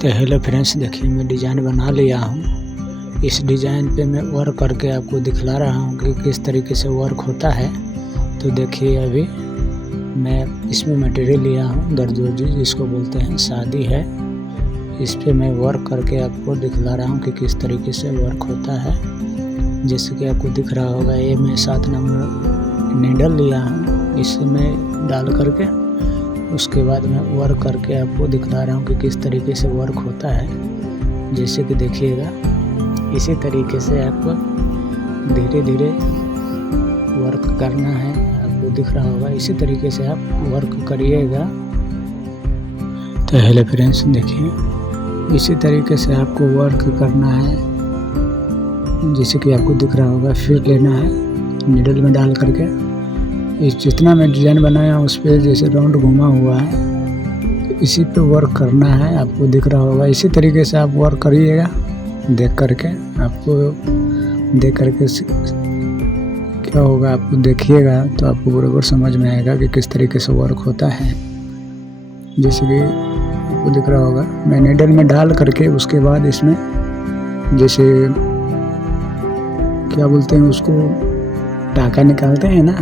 तो hello friends, देखिए मैं डिज़ाइन बना लिया हूँ। इस डिज़ाइन पे मैं वर्क करके आपको दिखला रहा हूँ कि किस तरीके से वर्क होता है। तो देखिए अभी मैं इसमें मटेरियल लिया हूँ दरदोजी, जिसको बोलते हैं शादी है। इस पे मैं वर्क करके आपको दिखला रहा हूँ कि किस तरीके से वर्क होता है। जैसे कि आपको दिख रहा होगा, ये मैं 7 नंबर नीडल लिया हूँ, इसमें डाल करके उसके बाद मैं वर्क करके आपको दिखला रहा हूँ कि किस तरीके से वर्क होता है। जैसे कि देखिएगा, इसी तरीके से आपको धीरे धीरे वर्क करना है। आपको दिख रहा होगा, इसी तरीके से आप वर्क करिएगा। तो हेलो फ्रेंड्स, देखिए इसी तरीके से आपको वर्क करना है। जैसे कि आपको दिख रहा होगा, फिर लेना है नीडल में डाल करके। इस जितना मैं डिज़ाइन बनाया उस पर जैसे राउंड घुमा हुआ है, इसी पे वर्क करना है। आपको दिख रहा होगा, इसी तरीके से आप वर्क करिएगा। देख करके आपको क्या होगा, आपको देखिएगा तो आपको बराबर समझ में आएगा कि किस तरीके से वर्क होता है। जैसे कि आपको दिख रहा होगा, मैं नीडल में डाल करके उसके बाद इसमें जैसे क्या बोलते हैं उसको, टाका निकालते हैं ना,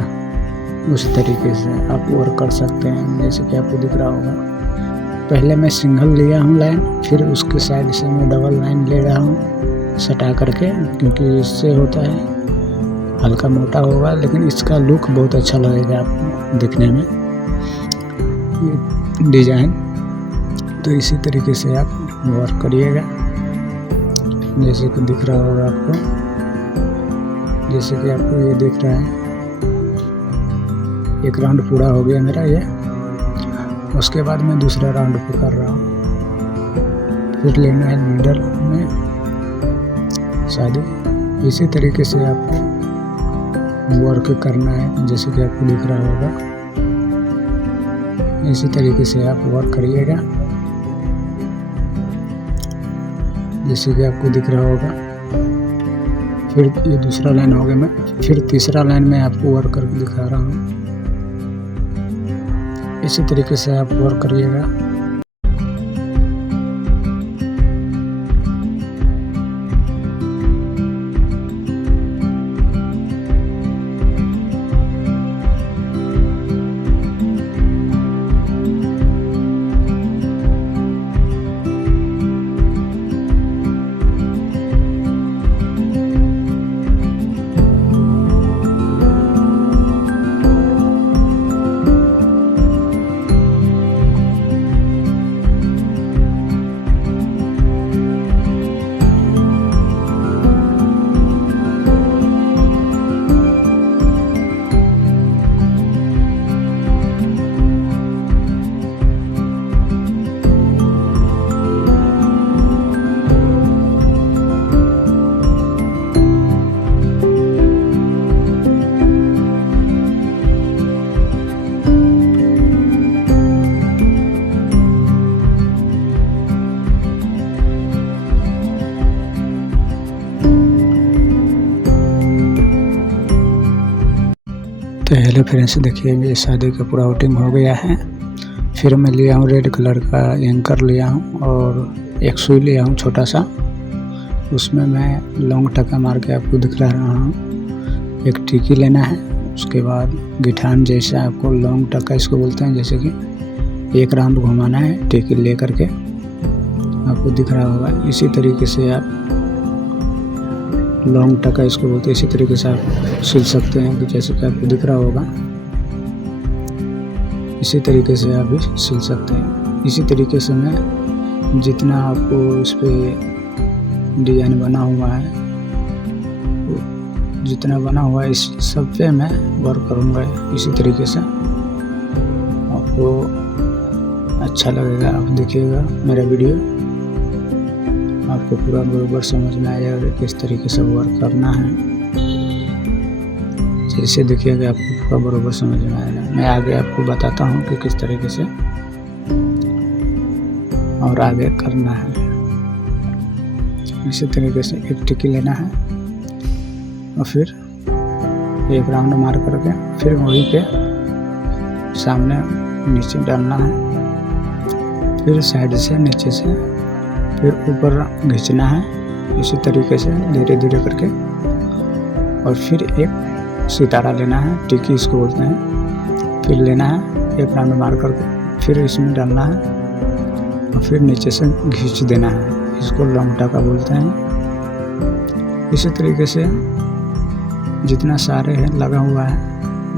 उस तरीके से आप वर्क कर सकते हैं। जैसे कि आपको दिख रहा होगा, पहले मैं सिंगल लिया हूँ लाइन, फिर उसके साइड से मैं डबल लाइन ले रहा हूँ सटा करके, क्योंकि इससे होता है हल्का मोटा होगा, लेकिन इसका लुक बहुत अच्छा लगेगा आपको दिखने में डिज़ाइन। तो इसी तरीके से आप वर्क करिएगा। जैसे कि दिख रहा होगा आपको, जैसे कि आपको ये दिख रहा है, एक राउंड पूरा हो गया मेरा ये। उसके बाद मैं दूसरा राउंड पे कर रहा हूँ। फिर लेना है नीडल में शादी। इसी तरीके से आपको वर्क करना है। जैसे कि आपको दिख रहा होगा, इसी तरीके से आप वर्क करिएगा। जैसे कि आपको दिख रहा होगा, फिर ये दूसरा लाइन हो गया, मैं फिर तीसरा लाइन में आपको वर्क करके दिखा रहा हूँ। इसी तरीके से आप वर्क करिएगा। तो हेलो फ्रेंड्स, देखिए ये शादी का पूरा आउटिंग हो गया है। फिर मैं लिया हूँ रेड कलर का एंकर लिया हूँ और एक सुई लिया हूँ छोटा सा। उसमें मैं लॉन्ग टका मार के आपको दिखला रहा हूँ। एक टिकी लेना है, उसके बाद गिठान जैसा आपको लॉन्ग टका इसको बोलते हैं। जैसे कि एक राउंड घुमाना है टिकी ले करके, आपको दिख रहा होगा। इसी तरीके से आप लॉन्ग टका इसको बोलते हैं। इसी तरीके से आप सिल सकते हैं, कि जैसे कि आपको दिख रहा होगा, इसी तरीके से आप भी सिल सकते हैं। इसी तरीके से मैं जितना आपको इस पे डिज़ाइन बना हुआ है, जितना बना हुआ है, इस सब पे मैं वर्क करूँगा। इसी तरीके से आपको अच्छा लगेगा। आप देखिएगा मेरा वीडियो, आपको पूरा बराबर समझ में आ जाएगा किस तरीके से वर्क करना है। जैसे देखिएगा, आपको पूरा बराबर समझ में आएगा। मैं आगे आपको बताता हूँ कि किस तरीके से और आगे करना है। इसी तरीके से एक टिकी लेना है और फिर एक राउंड मार करके फिर वहीं पे सामने नीचे डालना है, फिर साइड से नीचे से फिर ऊपर खींचना है इसी तरीके से धीरे धीरे करके, और फिर एक सितारा लेना है, टिक्की इसको बोलते हैं, फिर लेना है एक राउंड मार करके, फिर इसमें डालना है और फिर नीचे से खींच देना है, इसको लॉन्ग टाका बोलते हैं। इसी तरीके से जितना सारे है लगा हुआ है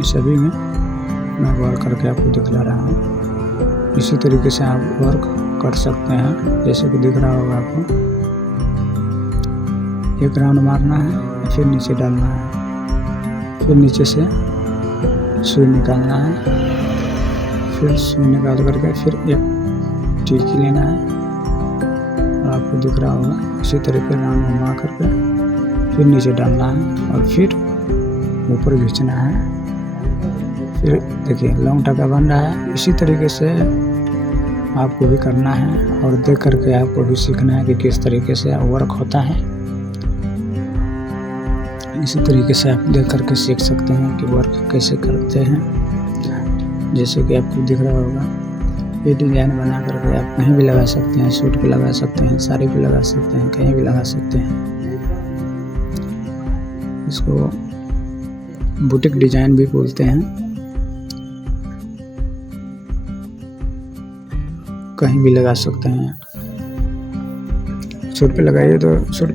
इस सभी में मैं वर्क करके आपको दिखला रहा हूँ। इसी तरीके से आप वर्क कर सकते हैं, जैसे कि दिख रहा होगा आपको। एक राउंड मारना है, फिर नीचे डालना है, फिर नीचे से सुई निकालना है, फिर सुई निकाल करके फिर एक टिक्की लेना है और आपको दिख रहा होगा इसी तरीके राउंड घुमा करके फिर नीचे डालना है और फिर ऊपर खींचना है। फिर देखिए लॉन्ग टाका बन रहा है। इसी तरीके से आपको भी करना है और देख करके आपको भी सीखना है कि किस तरीके से वर्क होता है। इसी तरीके से आप देख करके सीख सकते हैं कि वर्क कैसे करते हैं। जैसे कि आपको दिख रहा होगा, ये डिज़ाइन बना करके आप कहीं भी लगा सकते हैं, सूट पे लगा सकते हैं, साड़ी पे लगा सकते हैं, कहीं भी लगा सकते हैं। इसको बुटीक डिज़ाइन भी बोलते हैं। कहीं भी लगा सकते हैं। सूट पे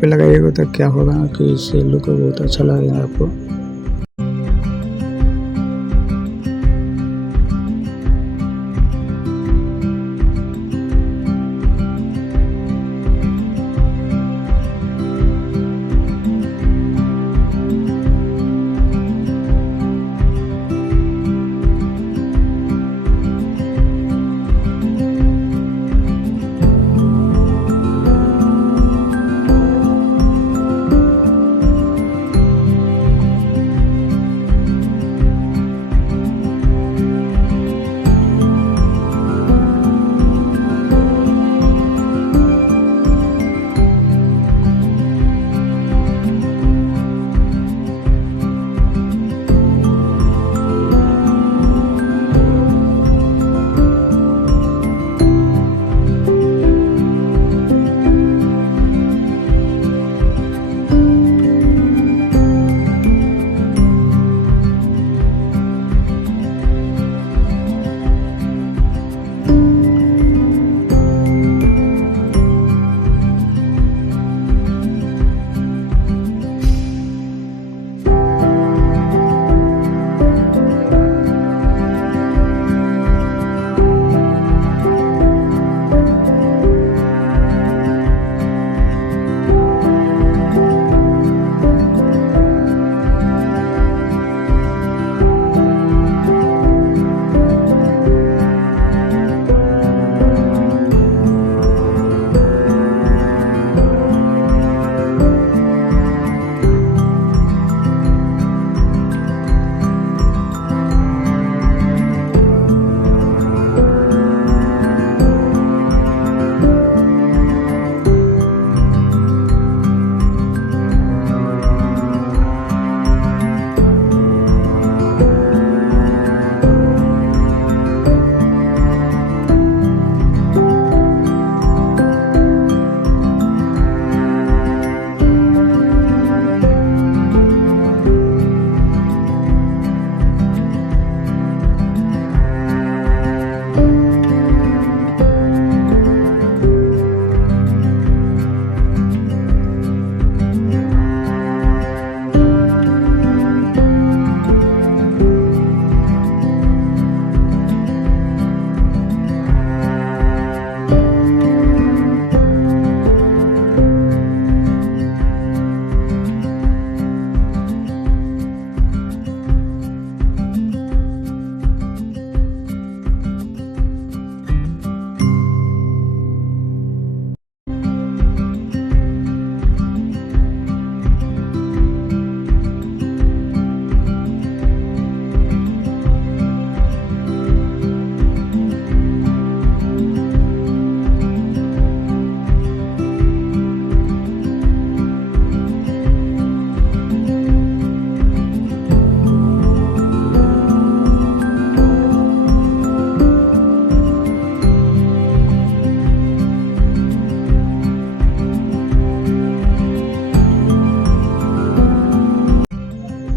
लगाइएगा तो क्या होगा कि इससे लुक बहुत अच्छा लगेगा आपको।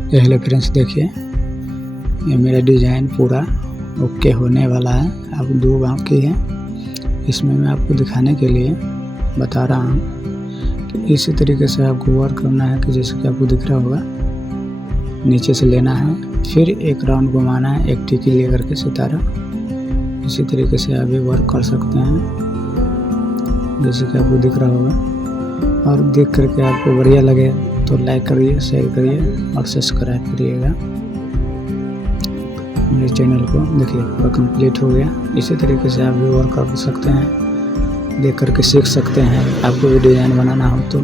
तो हेलो फ्रेंड्स, देखिए ये मेरा डिज़ाइन पूरा ओके होने वाला है। अब 2 बाकी है। इसमें मैं आपको दिखाने के लिए बता रहा हूँ कि इसी तरीके से आपको वर्क करना है कि जैसे कि आपको दिख रहा होगा, नीचे से लेना है, फिर एक राउंड घुमाना है एक टिकी लेकर के सितारा। इसी तरीके से आप भी वर्क कर सकते हैं जैसे कि आपको दिख रहा होगा। और देख करके आपको बढ़िया लगे तो लाइक करिए, शेयर करिए और सब्सक्राइब करिएगा मेरे चैनल को। देखिए पूरा कंप्लीट हो गया। इसी तरीके से आप भी वर्क कर सकते हैं, देख करके सीख सकते हैं। आपको भी डिज़ाइन बनाना हो तो